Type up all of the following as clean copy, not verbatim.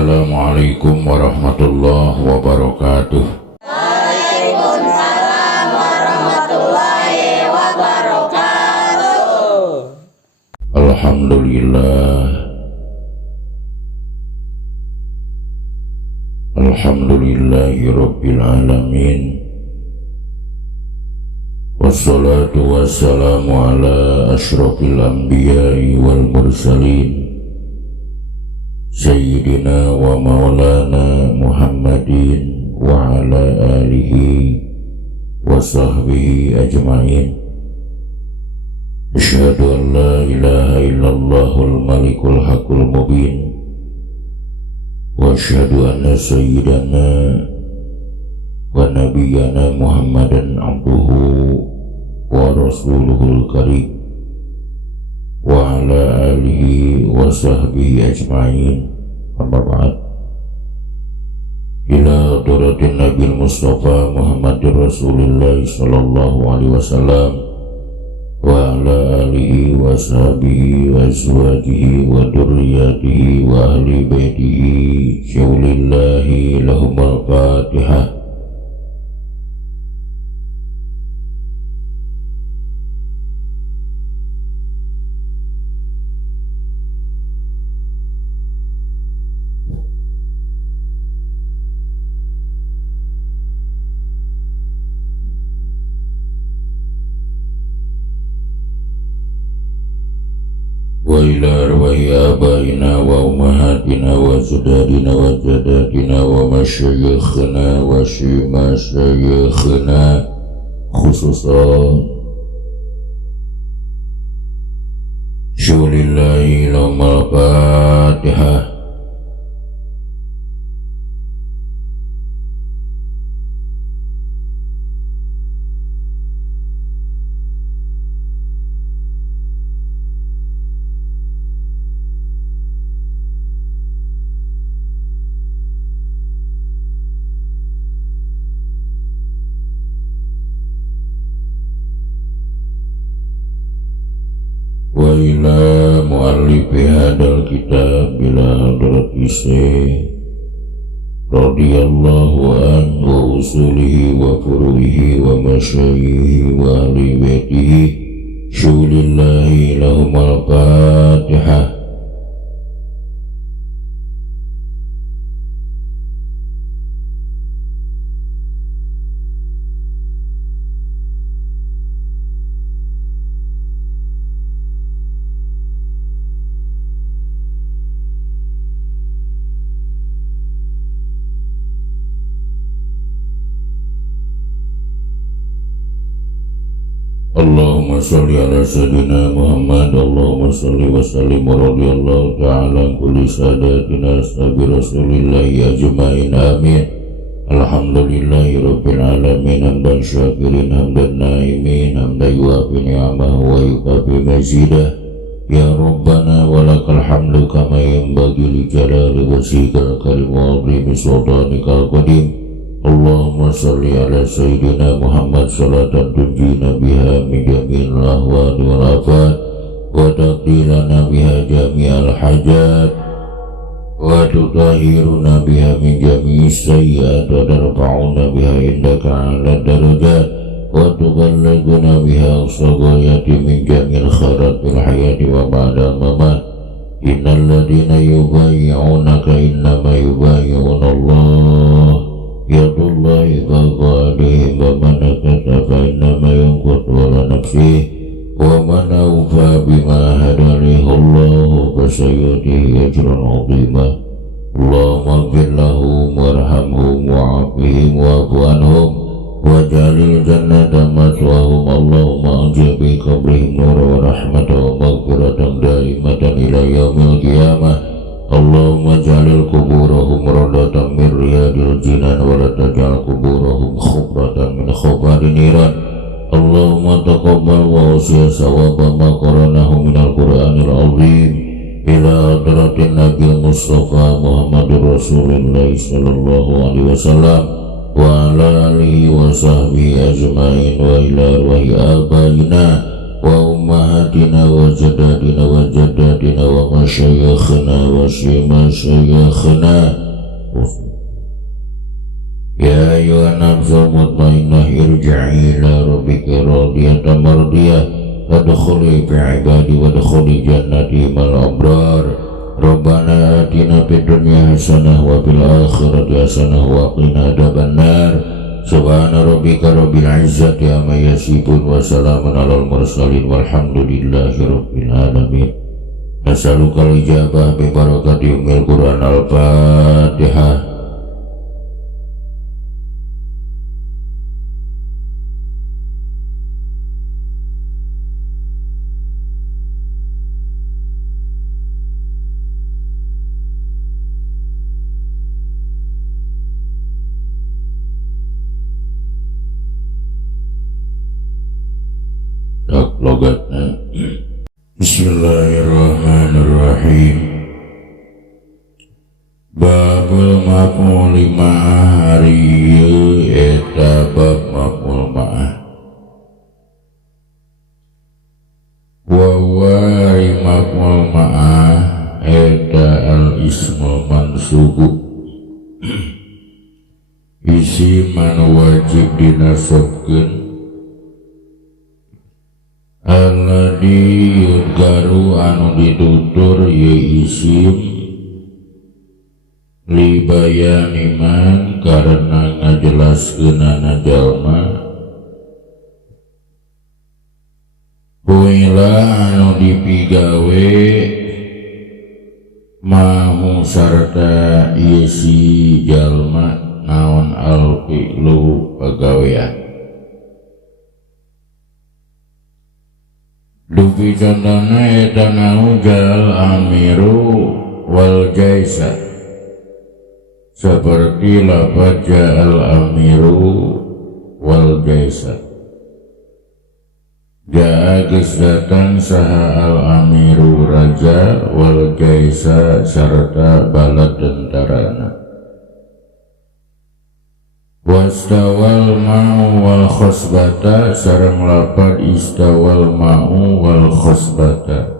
Assalamualaikum warahmatullahi wabarakatuh. Waalaikumsalam warahmatullahi wabarakatuh. Alhamdulillahi rabbil alamin. Wassalatu wassalamu ala asyrafil anbiya'i wal mursalin Sayyidina wa maulana Muhammadin wa ala alihi wa sahbihi ajma'in. Asyhadu an la ilaha illallahul malikul haqqul mubin wa asyhadu anna sayyidana wa nabiyyana Muhammadan abduhu wa rasuluhul karim wa ala alihi wa sahbihi ajma'in. Amma ba'd. Ila hadratin Nabil Mustafa Muhammadir Rasulullah sallallahu alaihi wasallam wa ala alihi wa sahbihi wa azwajihi wa dzurriyyatihi wa ahli baitihi syaulillahi lahumul fatihah. Wa ila arwahi abaina wa ummahatina wa ajdadina wa jaddatina wa masyayikhina wa masyayikhina khususan syaulillahi lahumul fatihah. Wa ila muallifi hadal kitab bila hadrati syekh radhiyallahu anhu wa usulihi wa furu'ihi wa masyayikhi wa ahli baitihi syaulillahi lahumul fatihah. Allahumma sholli ala sayyidina Muhammad. Allahumma sholli wa sallim wa radiyallahu ta'ala kulli sadatina sabi rasulillahi ajma'in amin. Alhamdulillahi rabbil alamin. Hamdan syakirin hamdan naimin hamdan yuafi ni'amahu wa yukafi mazidah. Ya Rabbana walakal hamdu kama yanbaghi li jalali wajhikal karim wa 'azimi sultanikal qadim. Allahumma salli ala sayyidina Muhammad salatan tunjina biha min jami'il ahwali wal afat wa taqdilana biha jami'al hajat wa tutahhiruna biha min jami'is sayyi'at wa tarfa'una biha indaka 'ala darajat wa tuballighuna biha aqsagayati min jami'il khairat fil hayati wa ba'da mamat. Innal ladina yubayyi'unaka innama yubayyi'una Allah yadullahi fawqa aydihim wa man nakatha fa innama yanqutu ala nafsihi wa man awfa bima hadanihi Allahu fasayutihi ajran 'azima. Allahumma ighfir lahum warhamhum wa'afihim wa'fu anhum waj'alil jannata mathwahum. Allahumma ajib bi qabrihim nuran wa rahmatan wa maghfiratan daimatan ila yaumil qiyamah. Allahumma ja'alil kuburahum radatan min riyadil jinan wa la taj'al kuburahum khubratan min khubari niran. Allahumma taqabbal wa usiya sawaba ma qaranahu minal Qur'anil azim ila hadratin Nabi Mustafa Muhammadur Rasulullah sallallahu alaihi wasallam wa ala alihi wa sahbihi ajma'in wa ila arwahi abaina wa ummahatina wa jadadina wa jadadina wa masyayikhina wa masyayikhina. Ya ayyuhan nafsul mutmainnah irji'i ila rabbika radiyatan mardiyah wadkhuli fi ibadi wadkhuli jannati mal abrar. Rabbana atina fid dunya hasanah wa fil akhirati hasanah wa qina adzabannar. Subhana rabbika rabbil izzati amma yasifun wa salamun alal mursalin walhamdulillahi rabbil alamin. Nas'alukal ijabah bi barakati ummil Qur'an al-Fatihah. Logatna. Bismillahirrahmanirrahim. Babul maf'ul ma'ah harieu eta bab maf'ul ma'ah. Wa wari maf'ul ma'ah eta al ismu mansubu. Isi man wajib dinasabkeun alladhi yudgaru anu ditutur ye isim libayani man karena ngajelaskeunana jalma huila anu dipigawe mahu sarta ieu si jalma naon al fi'lu pagawean. Dupi contohna eta nahu jal amiru wal jaisa, seperti lafaz jal amiru wal jaisa. Ja'a geus datang saha al amiru raja wal jaisa sarta bala tentarana. Wastawal ma'u wal khosbata sareng lapad istawal ma'u wal khosbata.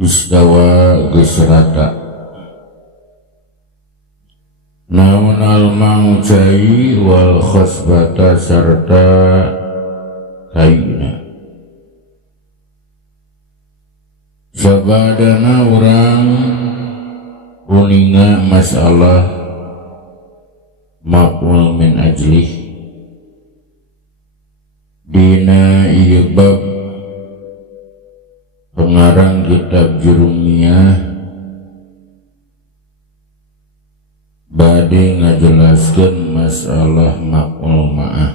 Istawa geus rata. Namun al ma'u cai wal khosbata sarta kaina. Sabadana urang uninga masalah maf'ul min ajlih dina ieu bab pengarang kitab Jurumiyah bade ngajelaskeun masalah maf'ul ma'ah.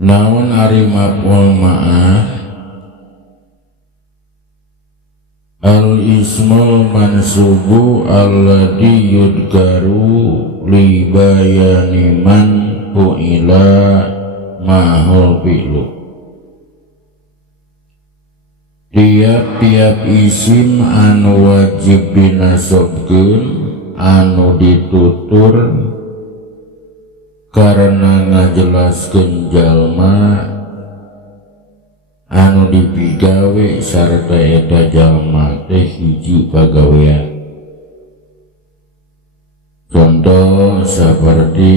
Naon ari maf'ul ma'ah? Al-ismul mansubu alladhi yudgaru li bayani man fu'ila ma'hul fi'lu. Tiap-tiap isim anu wajib dinasabkeun anu ditutur karena ngajelaskeun jalma anu dipigawe sarta eta jalma teh hiji pagawean. Contoh seperti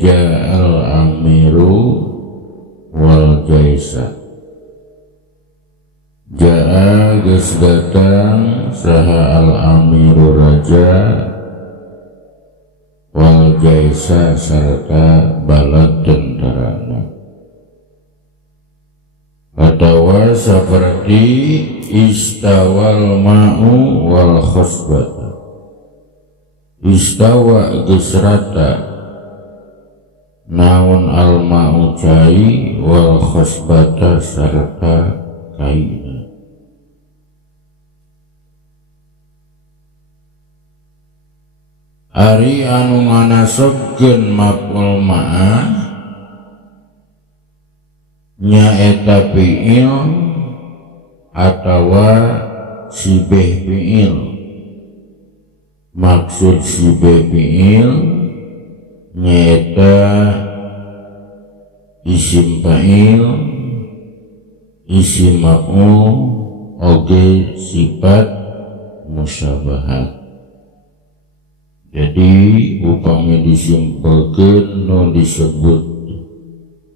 ja'al amiru wal jaisa. Ja'a geus datang saha al amiru raja wal jaisa sarta bala tentarana. Atawa seperti istawal ma'u wal khosbata. Istawa geus rata naon al ma'u cai wal khosbata sarta kaina. Ari anu nganasabkeun maf'ul ma'ah nyaeta fi'il atawa sibeh fi'il. Maksud sibeh fi'il nyaeta isim fa'il, isim maf'ul, oge sifat musyabahat. Jadi upami disimpulkeun nu disebut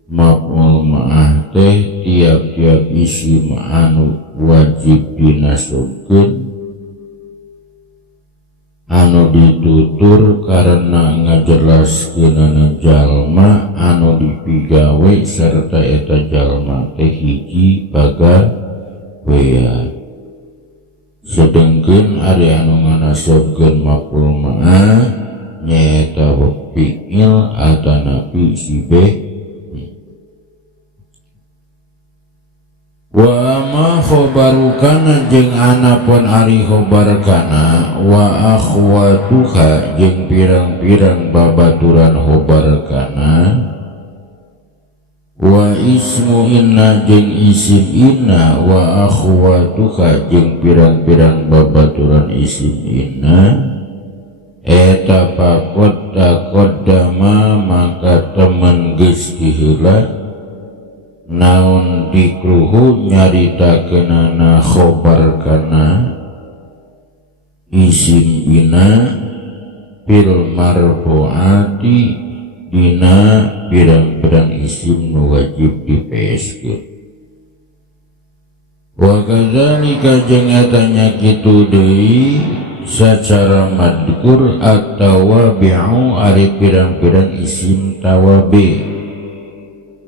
maf'ul ma'ah teh tiap-tiap isim anu wajib dinasabkeun anu ditutur karena ngajelaskeunana jalma anu dipigawe serta eta jalma teh hiji pagawean. Sedengkeun ari anu nganasabkeun maf'ul ma'ah nyaeta fi'il atanapi sibeh. Wa ma khobarukana jeung anapun ari khobarkana wa akhwatuha jeung pirang-pirang babaturan khobarkana wa ismu inna jeung isim inna wa akhwatuha jeung pirang-pirang babaturan isim inna eta pakot takodama maka temen geus diheula naon dikruhu nyaritakeunana khobarkana isim inna fil marfu'ati dina pirang-pirang isim nu wajib dipeeskeun. Wa kadzalika jeung eta nya kitu deui sacara madkur at-tawabi'u ari pirang-pirang isim tawabi.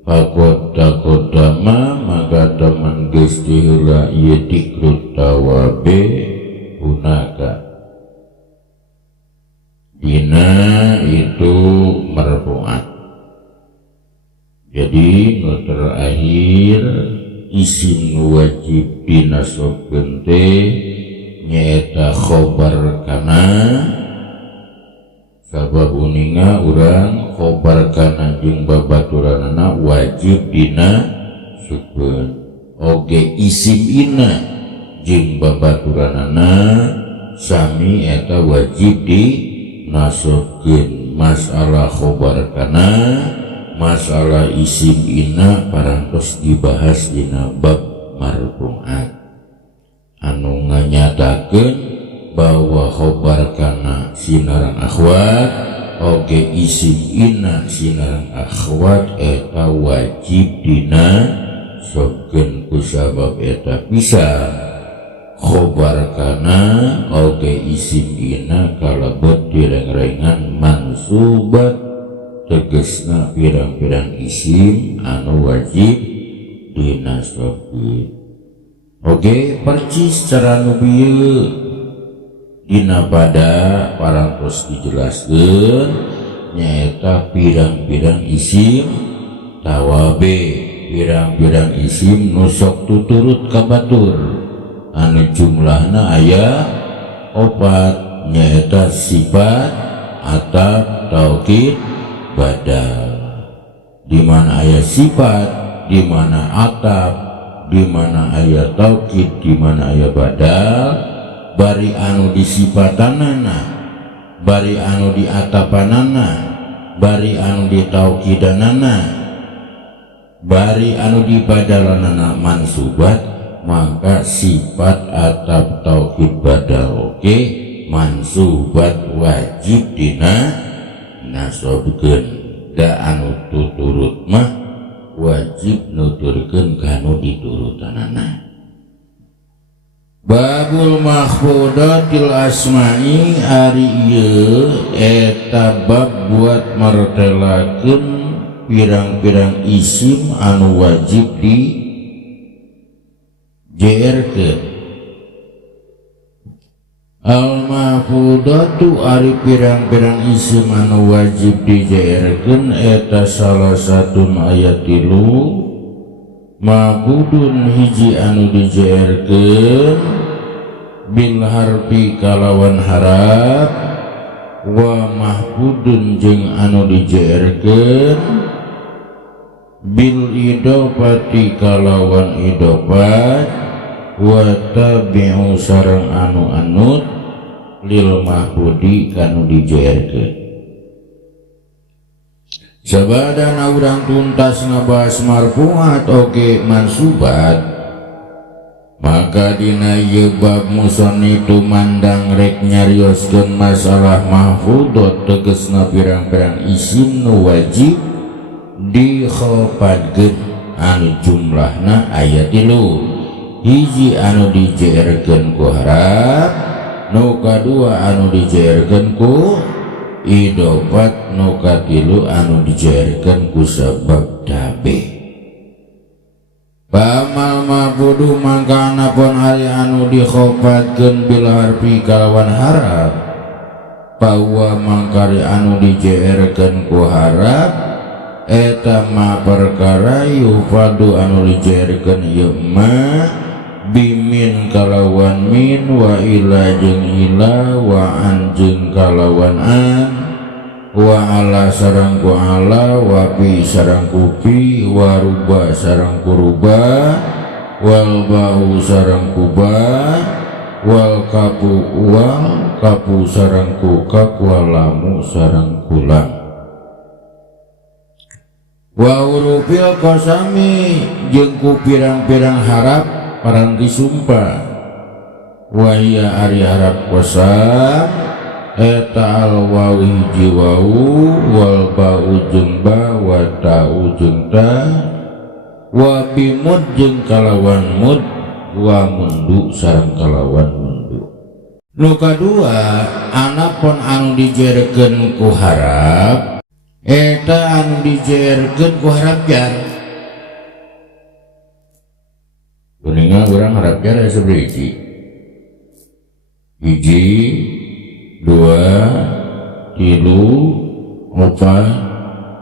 Pakota kodama maka teman geus diheula ieu dikrut tawabe hunaka dina itu marfu'at. Jadi nu terakhir isim nu wajib dinasabkeun teh nyaeta khobar kana sabab uninga urang khobar kana jeung babaturanana wajib dina sukeun. Oge isim inna jeung babaturanana sami eta wajib dinasabkeun. Masalah khobar kana masalah isim inna parantos dibahas dina bab marfu'at anu nganyatakeun bahwa khobar kana sinarang akhwat oge isim inna sinarang akhwat eta wajib dina sabkeun kusabab eta pisan khobar kana oge isim inna kalebet direng-rengan mansubat tegesna pirang-pirang isim anu wajib dinasabkeun. Oge percis cara nu bieu dina pada parantos dijelaskeun nyaeta pirang-pirang isim tawabe, pirang-pirang isim nu sok tuturut ka batur anu jumlahna aya 4 nyaeta sifat, ataf, taukid, badal. Di mana aya sifat, di mana ataf, di mana aya taukid, di mana aya badal, bari anu disifatanana, bari anu diatapanana, bari anu ditaukidanana, bari anu dibadalanana mansubat, maka sifat atap taukid badal oke mansubat wajib dina nasabkeun. Da anu tuturut mah wajib nuturkeun kanu diturutanana. Babul mahfudatil asma'i ari ieu eta bab buat martelakeun pirang-pirang isim anu wajib di jeerkeun. Al mahfudatu ari pirang-pirang isim anu wajib di jeerkeun eta salah satu ayat 3 ma'budun hiji anu dijeerkeun bil harfi kalawan harap wa mahbudun jeung anu dijeerkeun bil idofati kalawan idofat wa tabi'u sareng anu anut lil mahbudi kanu dijeerkeun. sabadana urang tuntas ngabahas marfuat oge mansubat, maka dina ieu bab musannif mandang rek nyarioskeun masalah mahfudot tegasna pirang-pirang isim nu wajib dikhopadkeun anu jumlahna aya 3. Hiji anu dijeerkeun ku harap, nu kadua anu dijeerkeun ku idofat, nu katilu anu dijeerkeun ku sabab tabe. Pamal mabudu mangka anapun ari anu dikhopadkeun bil harfi kalawan harap, bahwa mangkari anu dijeerkeun ku harap eta ma perkara yufadu anu dijeerkeun ieu ma bimin kalawan min, wa ila jeung ila, wa an jeung kalawan an, wa ala sareng ku ala, wa fi sareng ku fi, wa ruba sareng ku ruba, wal ba'u sareng ku ba, wal kapu sareng ku kap, wal lamu sareng ku lam. Wa hurufil qasami jeung ku pirang-pirang harap paranti sumpah, wa hiya ari harap qasam eta al wawu hiji wawu, wal ba'u jeung ba, wa ta'u jeung ta, wa bimud jeung kalawan mud, wa mundu sareng kalawan mundu. Nu kadua anapun anu dijeerkeun ku harap eta anu dijeerkeun ku harap jar. Kuningan urang harap jar aya sabaraha hiji, 2, 3, 4,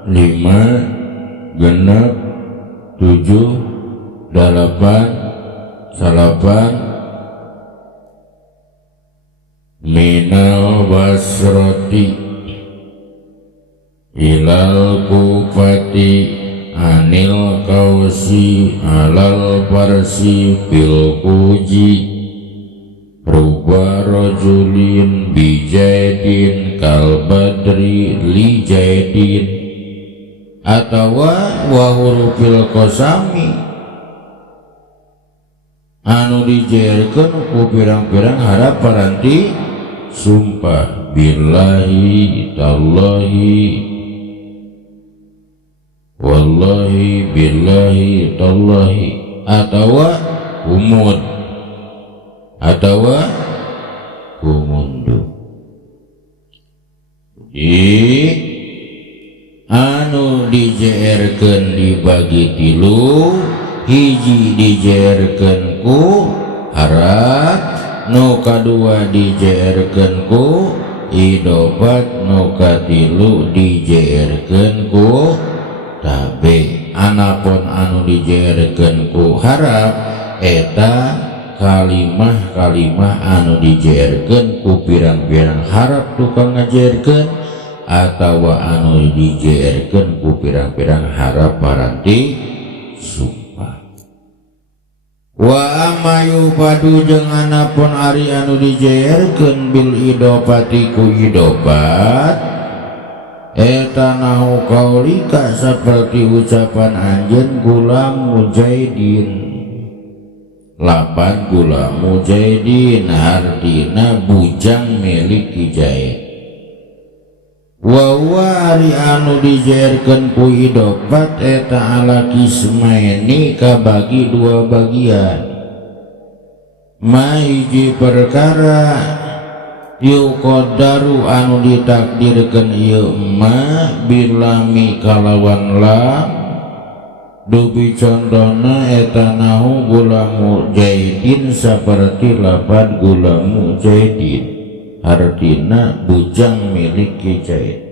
5, 6, 7, 8, 9 minal basroti ilal kufati anil kausi alal farsi bil kuji ruba rajulin bijaidin kal badri li jaidin, atawa wa hurufil qasami anu dijeerkeun ku pirang-pirang harap paranti sumpah, billahi tallahi wallahi billahi tallahi, atawa umud atawa kumundu. Anu dijeerkeun dibagi 3, hiji dijeerkeun ku harap, nu kadua dijeerkeun ku idofat, nu katilu dijeerkeun ku tabe. Anapun anu dijeerkeun ku harap eta kalimah-kalimah anu dijeerkeun ku pirang-pirang harap tukang ngajeerkeun, atawa anu dijeerkeun ku pirang-pirang harap paranti sumpah. Wa amayu padu jeung anapun ari anu dijeerkeun bil idofati ku idofat, eta nahu kaulika saperti ucapan anjeun gulam mujaidin, lapan gulam mujaidin artina bujang milik Kijaid. Wa ari anu dijeerkeun ku idofat eta ala kismaini kabagi 2 bagian. Ma hiji perkara yuqaddaru anu ditakdirkeun ieu ma bilami kalawan lam, dubi contohna eta nahu gulamu jaidin saperti lapad gulamu jaidin artina bujang milik Kijaid.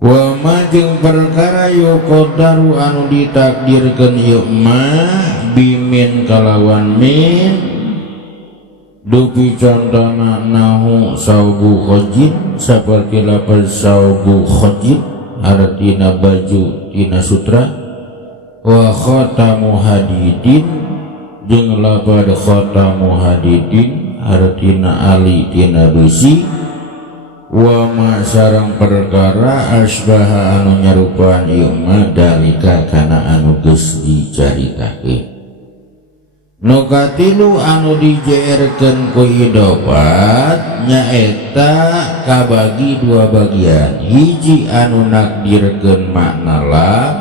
Wa ma jeung perkara yuqaddaru anu ditakdirkeun ieu ma bimin kalawan min, dupi contohna nahu saubu khojid saperti lapad saubu khojid artina baju tina sutra, wa khatamu hadidin jeung lapad khatamu hadidin artina ali tina besi, wa ma sareng perkara asbaha anu nyarupaan ieu mah dalika kana anu geus dicaritake. Nu katilu anu dijeerkeun ku idopat nyaeta kabagi dua bagian. Hiji anu nakdirkeun makna lam,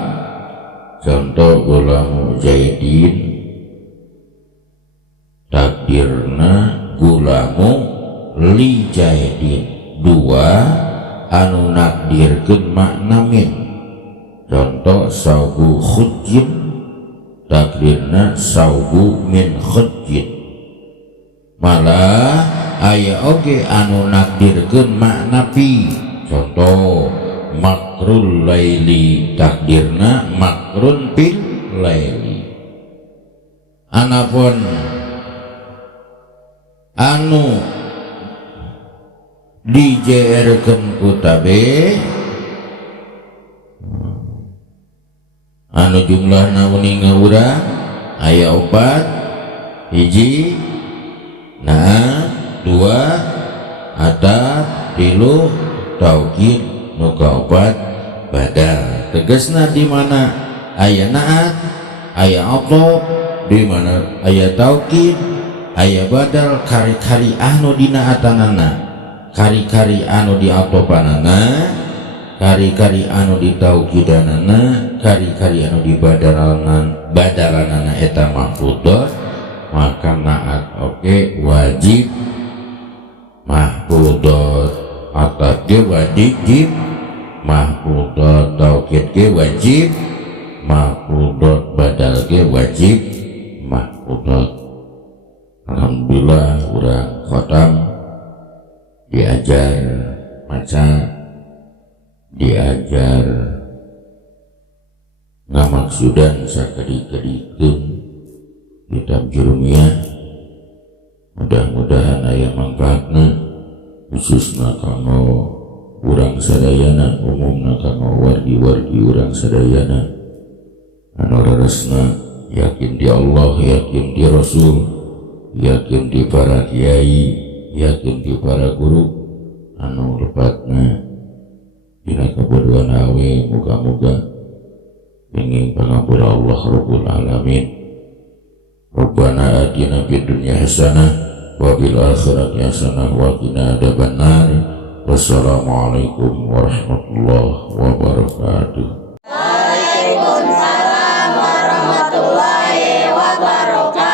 contoh gulamu Zaidin, takdirna gulamu li Zaidin. Dua anu nakdirkeun makna min, contoh saubu khujin, takdirna saubu min khujin. Malah aya oge anu nakdirkeun makna fi, contoh makrul laili, takdirna makrun fil laili. Anapun anu dijeerkeun ku tabe anu jumlahna uning urang aya 4, hiji nah, 2 ataf, 3 taukid, nu kaopat badal. Tegasna di mana aya naat, aya aqab, di mana aya taukid, aya badal, kari-kari anu dina atanana, kari-kari anu di aqabanana, kari-kari anu di taukidanana, kari-kari anu di badalanana eta mahfudot, maka naat oke wajib mahfudot, ataf ge wajib mahfudot, taukid ge wajib mahfudot, badal ge wajib mahfudot. Alhamdulillah urang khotam diajar maca, diajar ngamaksudan sakadi-kadikeun kitab Jurumiyah. Mudah-mudahan aya manfaatna khususna kanggo urang sadayana, umumna kanggo wargi-wargi urang sadayana anu raresna yakin di Allah, yakin di Rasul, yakin di para kiai, yakin di para guru anu lepatna dina kabodohan awe. Muga-muga ingin pangapura Allah Rabbul Alamin. Rabbana atina fid dunya hasanah wa fil akhirati hasanah wa qina adzabannar. Wassalamualaikum warahmatullahi wabarakatuh. Waalaikumsalam warahmatullahi wabarakatuh.